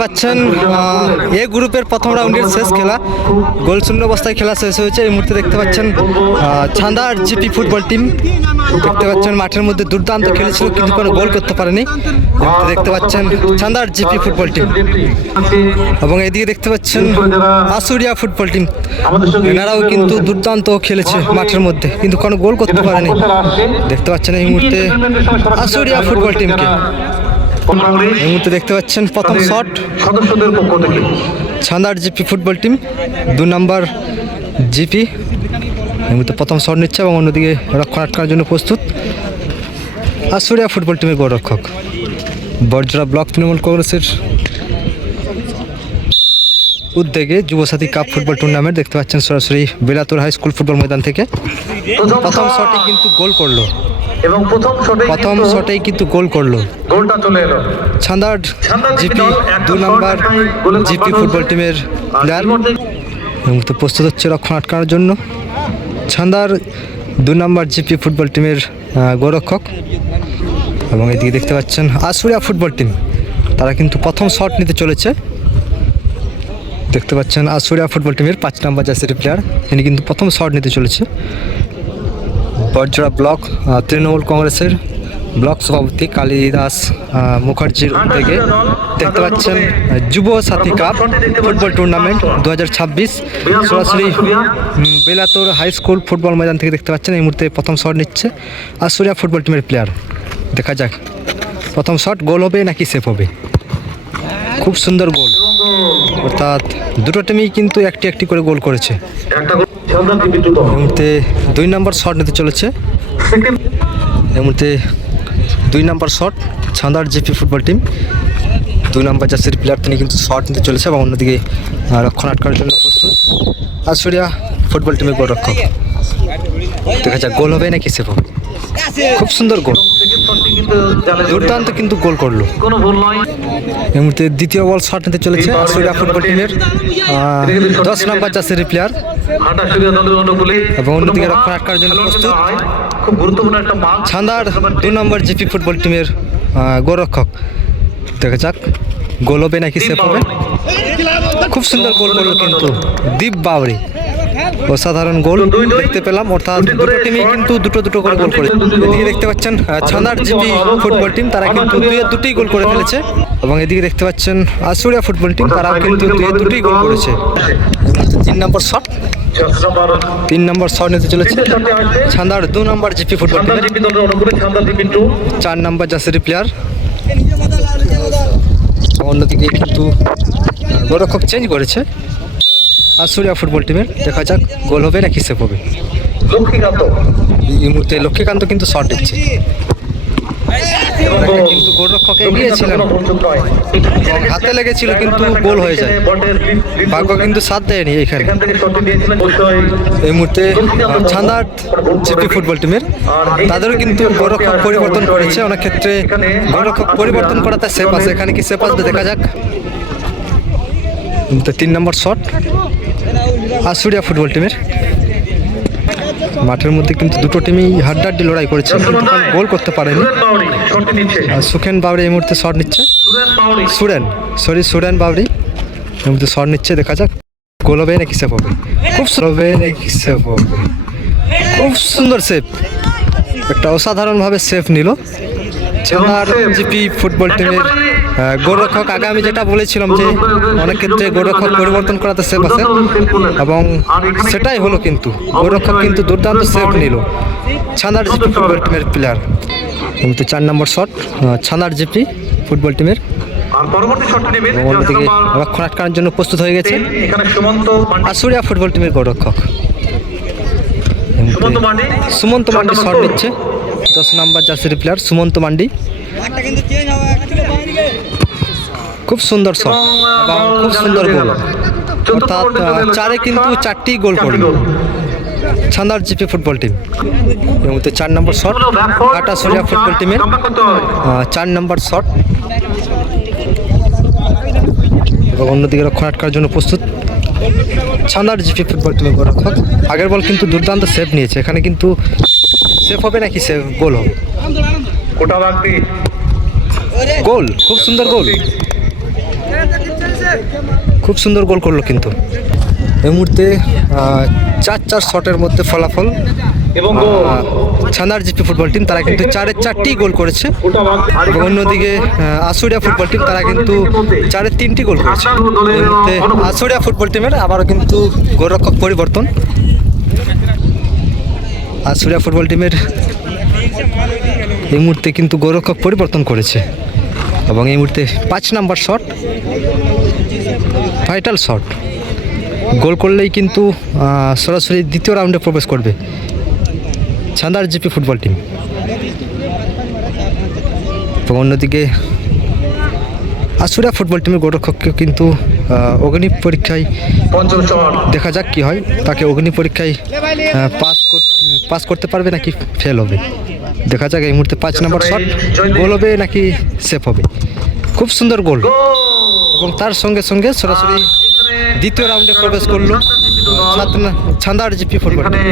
পাচ্ছেন এ গ্রুপের প্রথম রাউন্ডের শেষ খেলা গোল শূন্য অবস্থায় খেলা শেষ হয়েছে। এই মুহূর্তে দেখতে পাচ্ছেন ছান্দার জিপি ফুটবল টিম দেখতে পাচ্ছেন মাঠের মধ্যে দুর্দান্ত খেলেছিল কিন্তু কোনো গোল করতে পারেনি। দেখতে পাচ্ছেন ছান্দার জিপি ফুটবল টিম এবং এদিকে দেখতে পাচ্ছেন আসুরিয়া ফুটবল টিম, এনারাও কিন্তু দুর্দান্ত খেলেছে মাঠের মধ্যে কিন্তু কোনো গোল করতে পারেনি। দেখতে পাচ্ছেন এই মুহূর্তে আসুরিয়া ফুটবল টিমকে। এই মুহূর্তে দেখতে পাচ্ছেন প্রথম শট সদস্যদের পক্ষ থেকে ছান্দার জিপি ফুটবল টিম 2 নম্বর জিপি এই মুহূর্তে প্রথম শট নিচ্ছে এবং অন্যদিকে রক্ষণাটকার জন্য প্রস্তুত আসুরিয়া ফুটবল টিমের গোলরক্ষক। বরজরা ব্লক তৃণমূল কংগ্রেসের উদ্যোগে যুবসাথী কাপ ফুটবল টুর্নামেন্ট দেখতে পাচ্ছেন সরাসরি বেলাতুর হাই স্কুল ফুটবল ময়দান থেকে। প্রথম শটে কিন্তু গোল করলো এবং প্রথম শটেই কিন্তু গোল করলো, গোলটা চলে এলো ছান্দার জিপি 2 নম্বর জিপি ফুটবল টিমের প্লেয়ার। এবং তো প্রস্তুত হচ্ছে রক্ষণ আটকানোর জন্য ছান্দার 2 নম্বর জিপি ফুটবল টিমের গোলরক্ষক। এবং এদিকে দেখতে পাচ্ছেন আসুরিয়া ফুটবল টিম, তারা কিন্তু প্রথম শট নিতে চলেছে। দেখতে পাচ্ছেন আসুরিয়া ফুটবল টিমের 5 নম্বর জার্সির প্লেয়ার, তিনি কিন্তু প্রথম শট নিতে চলেছে। বরজরা ব্লক তৃণমূল কংগ্রেসের ব্লক সভাপতি কালিদাস মুখার্জির উদ্যোগে দেখতে পাচ্ছেন যুব সাথী কাপ ফুটবল টুর্নামেন্ট 2026 সরাসরি বেলাতুর হাই স্কুল ফুটবল ময়দান থেকে দেখতে পাচ্ছেন। এই মুহূর্তে প্রথম শট নিচ্ছে আসুরিয়া ফুটবল টিমের প্লেয়ার। দেখা যাক প্রথম শট গোল হবে নাকি সেভ হবে। খুব সুন্দর গোল, অর্থাৎ দুটো টিমই কিন্তু একটি একটি করে গোল করেছে। এই মুহূর্তে 2 নম্বর শট নিতে চলেছে। এই মুহূর্তে 2 নম্বর শট ছান্দার জিপি ফুটবল টিম 2 নম্বর জার্সির প্লেয়ার, তিনি কিন্তু শট নিতে চলেছে এবং অন্যদিকে রক্ষণ আটকানোর জন্য প্রস্তুত আসুরিয়া ফুটবল টিমের গোলরক্ষক। দেখা যাক গোল হবে নাকি সেভ হবে। খুব সুন্দর গোল, দুর্দান্ত কিন্তু গোল করলো। এই মুহূর্তে দ্বিতীয় বল শট নিতে চলেছে আসুরিয়া ফুটবল টিমের 10 নম্বর জার্সির প্লেয়ার এবং অন্যদিকে রক্ষণ আটকানোর জন্য প্রস্তুত ছান্দার 2 নম্বর জিপি ফুটবল টিমের গোলরক্ষক। দেখা যাক গোল হবে নাকি সেভ হবে। খুব সুন্দর গোল করলো কিন্তু দীপ বাবরি, অসাধারণ গোল দেখতে পেলাম, অর্থাৎ দুটো টিমই কিন্তু দুটো করে গোল করেছে। এদিকে দেখতে পাচ্ছেন ছান্দার জিপি ফুটবল টিম, তারা কিন্তু 2-2টি গোল করে ফেলেছে এবং এদিকে দেখতে পাচ্ছেন আসুরিয়া ফুটবল টিম, তারাও কিন্তু 2-2টি গোল করেছে। 3 নম্বর শট নিতে চলেছে ছান্দার 2 নম্বর জিপি ফুটবল টিমের 4 নম্বর জার্সির প্লেয়ার। অন্যদিকে কিন্তু গোলরক্ষক চেঞ্জ করেছে আসুরিয়া ফুটবল টিমের। দেখা যাক গোল হবে নাকি সেভ হবে। এই মুহূর্তে লক্ষ্মীকান্ত কিন্তু শট দিচ্ছে কিন্তু গোলরক্ষক এগিয়েছিলেন, হাতে লেগেছিল কিন্তু গোল হয়ে যায়, ভাগ্য কিন্তু সাথ দেয়নি এখানে। এই মুহূর্তে ছান্দার জিপি ফুটবল টিমের তাদেরও কিন্তু গোলরক্ষক পরিবর্তন করেছে, অনেক ক্ষেত্রে গোলরক্ষক পরিবর্তন করাতে সেভ আছে, এখানে কি সেভ আসবে দেখা যাক। 3 নম্বর শট আসুরিয়া ফুটবল টিমের। মাঠের মধ্যে কিন্তু দুটো টিমই হাড্ডাহাড্ডি লড়াই করেছে কিন্তু গোল করতে পারেনি। সুখেন বাবরি এই মুহূর্তে শট নিচ্ছে, সুরেন বাবরি এই মুহূর্তে শট নিচ্ছে। দেখা যাক গোল হবে নাকি সেভ হবে। খুব সুন্দর সেভ, একটা অসাধারণভাবে সেভ নিল ছান্দার জিপি ফুটবল টিমের গোলরক্ষক। আগে আমি যেটা বলেছিলাম যে অনেক ক্ষেত্রে গোলরক্ষক পরিবর্তন করাতে সেভ আছে এবং সেটাই হলো, কিন্তু গোলরক্ষক কিন্তু দুর্দান্ত সেভ নিল ছান্দার জিপি ফুটবল টিমের প্লেয়ার। কিন্তু 4 নম্বর শট ছান্দার জিপি ফুটবল টিমের। অন্যদিকে রক্ষণ আটকানোর জন্য প্রস্তুত হয়ে গেছে আসুরিয়া ফুটবল টিমের গোলরক্ষক। সুমন্ত মান্ডি শট নিচ্ছে 10 নম্বর জার্সির প্লেয়ার সুমন্ত মান্ডি। খুব সুন্দর শট এবং খুব সুন্দর গোল, অর্থাৎ 4-এ কিন্তু 4টি গোল করল ছান্দার জিপি ফুটবল টিম। এই মুহূর্তে 4 নম্বর শট আসুরিয়া ফুটবল টিমের 4 নম্বর শট এবং অন্যদিকে রক্ষণ আটকানোর জন্য প্রস্তুত ছান্দার জিপি ফুটবল টিমের গোলরক্ষক। আগের বল কিন্তু দুর্দান্ত সেভ নিয়েছে, এখানে কিন্তু সেভ হবে নাকি সেভ গোল হবে। গোল, খুব সুন্দর গোল। খুব সুন্দর গোল করলো কিন্তু এই মুহূর্তে 4 শটের মধ্যে ফলাফল ছানার জিপি ফুটবল টিম তারা কিন্তু 4-4টি গোল করেছে এবং অন্যদিকে আসুরিয়া ফুটবল টিম তারা কিন্তু 4-3টি গোল করেছে। এই মুহূর্তে আসুরিয়া ফুটবল টিমের আবারও কিন্তু গোলরক্ষক পরিবর্তন। আসুরিয়া ফুটবল টিমের এই মুহূর্তে কিন্তু গোলরক্ষক পরিবর্তন করেছে এবং এই মুহূর্তে 5 নম্বর শট, ভাইটাল শট, গোল করলেই কিন্তু সরাসরি দ্বিতীয় রাউন্ডে প্রবেশ করবে ছান্দার জিপি ফুটবল টিম। এবং অন্যদিকে আসুরিয়া ফুটবল টিমের গোলরক্ষককে কিন্তু অগ্নি পরীক্ষায় দেখা যাক কি হয়, তাকে অগ্নি পরীক্ষায় পাস করতে পারবে নাকি ফেল হবে, দেখা যাক। এই মুহূর্তে 5 নম্বর শট, গোল হবে নাকি সেফ হবে। খুব সুন্দর গোল এবং তার সঙ্গে সঙ্গে সরাসরি দ্বিতীয় রাউন্ডে প্রবেশ করলো ছান্দার জিপি ফুটবল টিম।